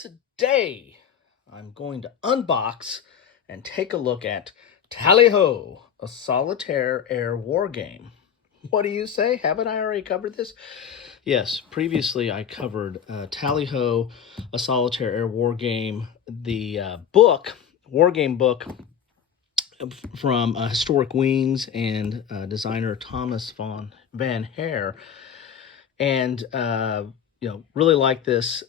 Today I'm going to unbox and take a look at Tally-Ho, a solitaire air war game. What do you say? Haven't I already covered this? Yes, previously I covered Tally-Ho, a solitaire air war game, the war game book from Historic Wings and designer Thomas Van Hare. And really like this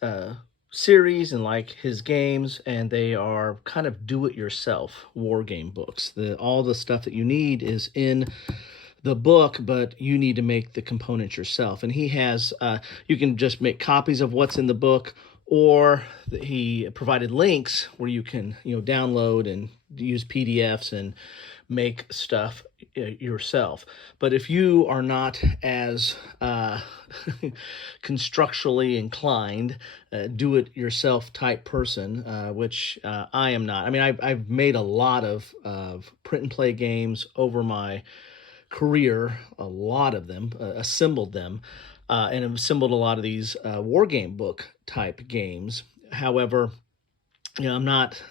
series and like his games, and they are kind of do-it-yourself war game books. All the stuff that you need is in the book, but you need to make the components yourself. And he has, you can just make copies of what's in the book, or he provided links where you can, download and use PDFs and make stuff yourself. But if you are not as constructually inclined, do-it-yourself type person, which I am not. I mean, I've made a lot of print and play games over my career, a lot of them, assembled them, and have assembled a lot of these war game book type games. However, I'm not.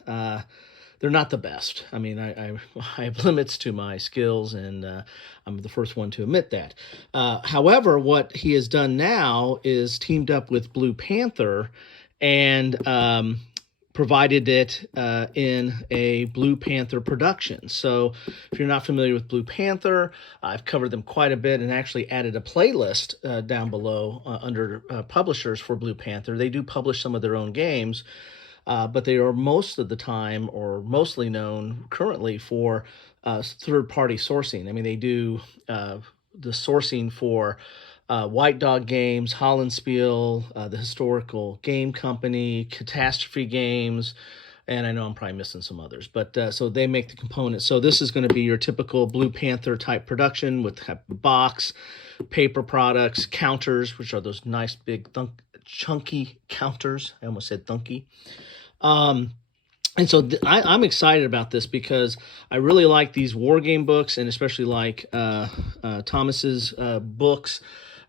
They're not the best. I mean, I have limits to my skills, and I'm the first one to admit that. However, what he has done now is teamed up with Blue Panther and provided it in a Blue Panther production. So if you're not familiar with Blue Panther, I've covered them quite a bit and actually added a playlist down below under publishers for Blue Panther. They do publish some of their own games, but they are most of the time, or mostly known currently, for third-party sourcing. I mean, they do the sourcing for White Dog Games, Hollandspiel, the Historical Game Company, Catastrophe Games, and I know I'm probably missing some others. But so they make the components. So this is going to be your typical Blue Panther type production with box, paper products, counters, which are those nice big chunky counters. I almost said thunky. And so I'm excited about this because I really like these war game books, and especially like Thomas's books,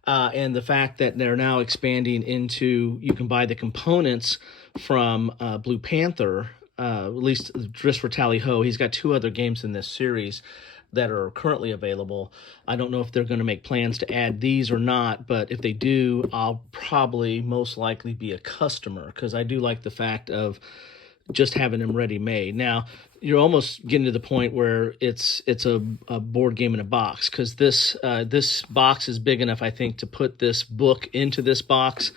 and the fact that they're now expanding into, you can buy the components from Blue Panther, at least just for Tally-Ho. He's got 2 other games in this series that are currently available. I don't know if they're going to make plans to add these or not, but if they do, I'll probably most likely be a customer, because I do like the fact of just having them ready-made. Now, you're almost getting to the point where it's a board game in a box, because this box is big enough, I think, to put this book into this box.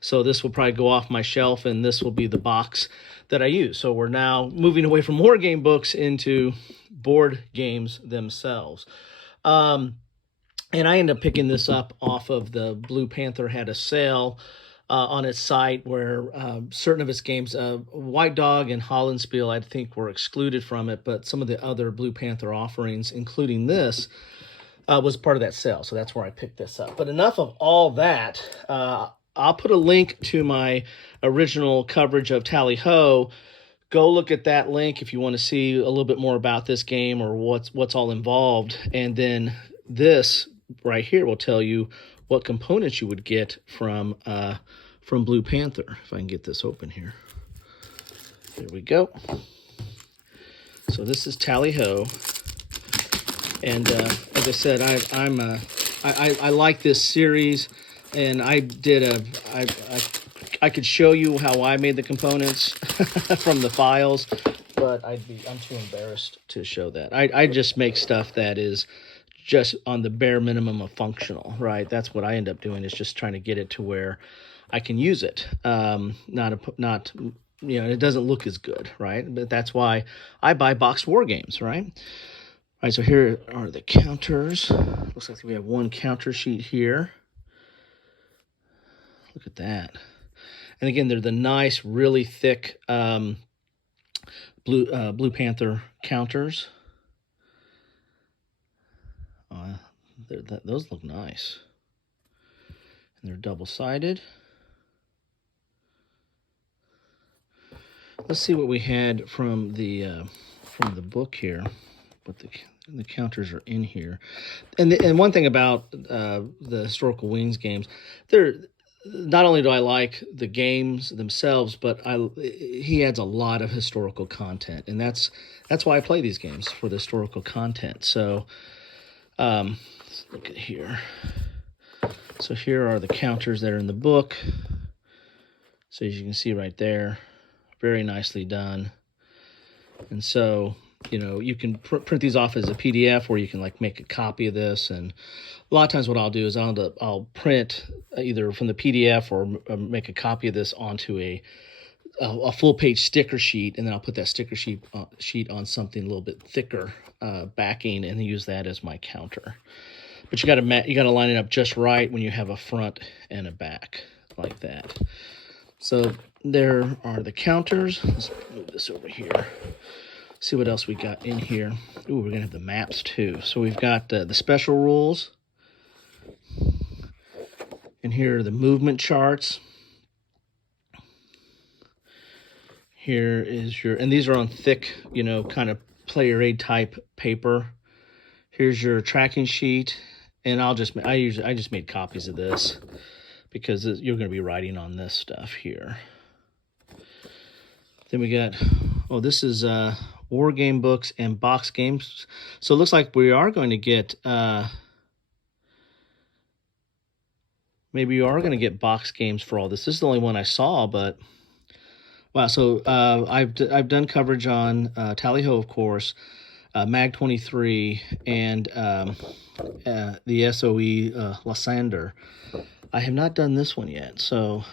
So this will probably go off my shelf, and this will be the box that I use. So we're now moving away from war game books into board games themselves. And I ended up picking this up off of the Blue Panther had a sale on its site where certain of its games, White Dog and Hollandspiel, I think, were excluded from it, but some of the other Blue Panther offerings, including this, was part of that sale. So that's where I picked this up. But enough of all that. I'll put a link to my original coverage of Tally-Ho. Go look at that link if you want to see a little bit more about this game or what's all involved. And then this right here will tell you what components you would get from Blue Panther. If I can get this open here. There we go. So this is Tally-Ho. And as I said, I like this series, and I could show you how I made the components from the files, but I'm too embarrassed to show that. I just make stuff that is just on the bare minimum of functional, right? That's what I end up doing, is just trying to get it to where I can use it. It doesn't look as good, right? But that's why I buy boxed war games, right? All right, so here are the counters. Looks like we have one counter sheet here. Look at that. And again, they're the nice, really thick Blue Panther counters. Those look nice. And they're double-sided. Let's see what we had from the book here. But the counters are in here. And one thing about the Historical Wings games, not only do I like the games themselves, but he adds a lot of historical content, and that's why I play these games, for the historical content. So let's look at here. So here are the counters that are in the book. So as you can see right there, very nicely done. And so, you can print these off as a PDF, or you can like make a copy of this. And a lot of times what I'll do is I'll print either from the PDF or make a copy of this onto a full page sticker sheet, and then I'll put that sticker sheet on something a little bit thicker backing, and use that as my counter. But you got to line it up just right when you have a front and a back like that. So there are the counters. Let's move this over here. See what else we got in here. Ooh, we're gonna have the maps too. So we've got the special rules, and here are the movement charts. Here is and these are on thick, kind of player aid type paper. Here's your tracking sheet, and I just made copies of this because you're going to be writing on this stuff here. Then we got, this is war game books and box games. So it looks like we are going to get, maybe you are going to get box games for all this. This is the only one I saw, but wow. So I've done coverage on Tally-Ho, of course, Mag 23, and the SOE Lysander. I have not done this one yet. So,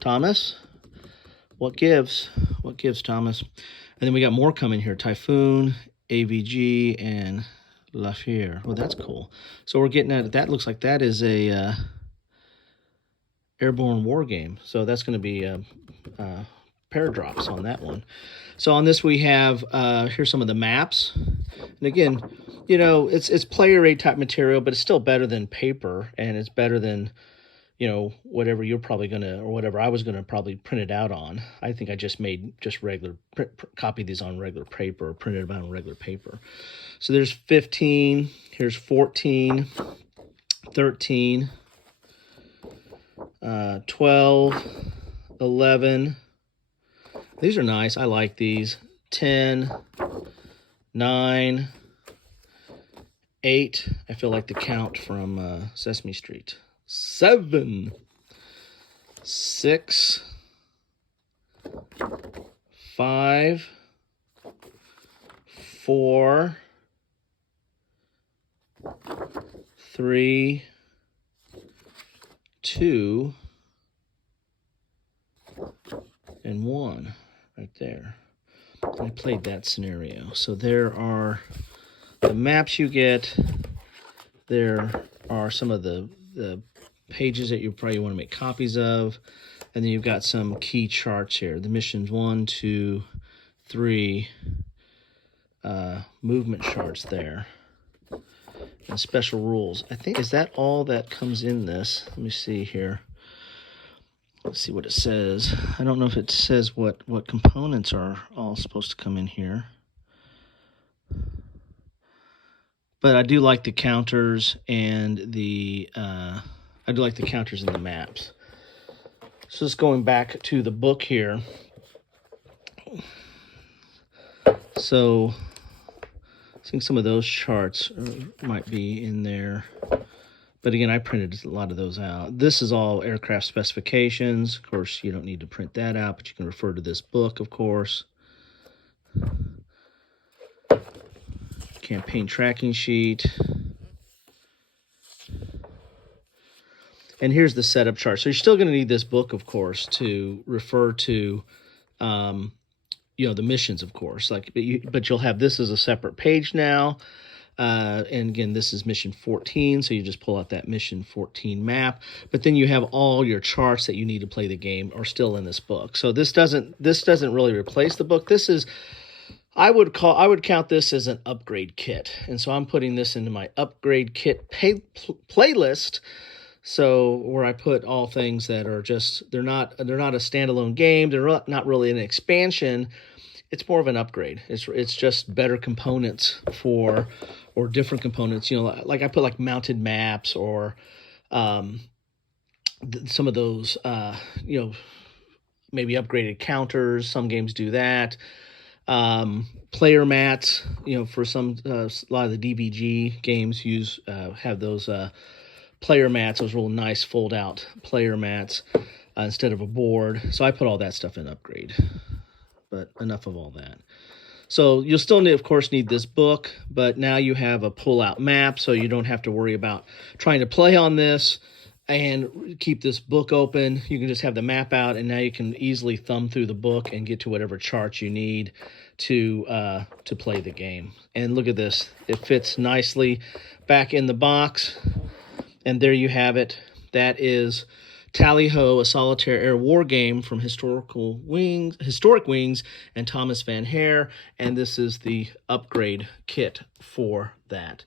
Thomas, what gives? What gives, Thomas? And then we got more coming here: Typhoon, AVG, and Lafayette. Well, that's cool. So we're getting at that. Looks like that is a airborne war game. So that's going to be pair drops on that one. So on this we have here's some of the maps. And again, it's player aid type material, but it's still better than paper, and it's better than whatever you're probably gonna, or whatever I was gonna probably print it out on. I think I just made regular copied these on regular paper, or printed them out on regular paper. So there's 15. Here's 14, 13, 12, 11. These are nice. I like these. 10, 9, 8. I feel like the count from Sesame Street. 7, 6, 5, 4, 3, 2, and 1 right there. I played that scenario. So there are the maps you get. There are some of the pages that you probably want to make copies of. And then you've got some key charts here. The missions 1, 2, 3, movement charts there. And special rules. I think, is that all that comes in this? Let me see here. Let's see what it says. I don't know if it says what components are all supposed to come in here. But I do like the counters and the maps. So just going back to the book here. So I think some of those charts might be in there. But again, I printed a lot of those out. This is all aircraft specifications. Of course, you don't need to print that out, but you can refer to this book, of course. Campaign tracking sheet. And here's the setup chart. So you're still going to need this book, of course, to refer to, the missions, of course. But you'll have this as a separate page now. And again, this is mission 14, so you just pull out that mission 14 map. But then you have all your charts that you need to play the game are still in this book. So this doesn't really replace the book. This is, I would count this as an upgrade kit. And so I'm putting this into my upgrade kit playlist. So where I put all things that are just, they're not a standalone game. They're not really an expansion. It's more of an upgrade. It's just better components or different components. Like I put like mounted maps or some of those, you know, maybe upgraded counters. Some games do that. Player mats, you know, for some a lot of the DVG games use have those player mats, those real nice fold out player mats instead of a board. So I put all that stuff in upgrade. But enough of all that. So you'll still need, of course, need this book, but now you have a pull-out map, so you don't have to worry about trying to play on this and keep this book open. You can just have the map out, and now you can easily thumb through the book and get to whatever charts you need to play the game. And look at this; it fits nicely back in the box, and there you have it. That is Tally Ho, a solitaire air war game from Historic Wings, and Thomas Van Hare, and this is the upgrade kit for that.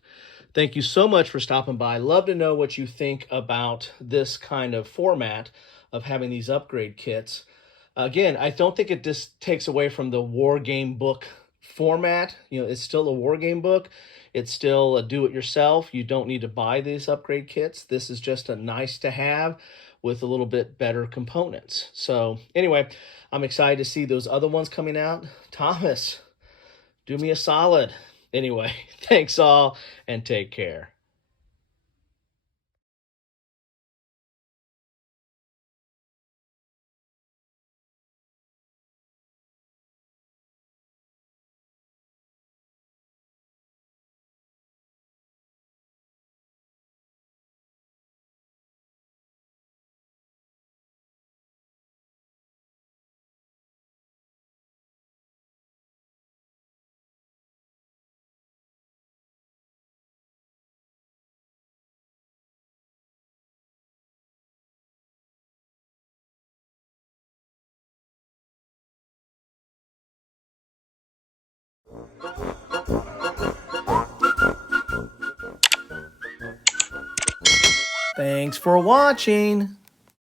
Thank you so much for stopping by. Love to know what you think about this kind of format of having these upgrade kits. Again, I don't think it just takes away from the war game book format. You know, it's still a war game book. It's still a do-it-yourself. You don't need to buy these upgrade kits. This is just a nice to have with a little bit better components. So anyway, I'm excited to see those other ones coming out. Thomas, do me a solid. Anyway, thanks all and take care. Thanks for watching.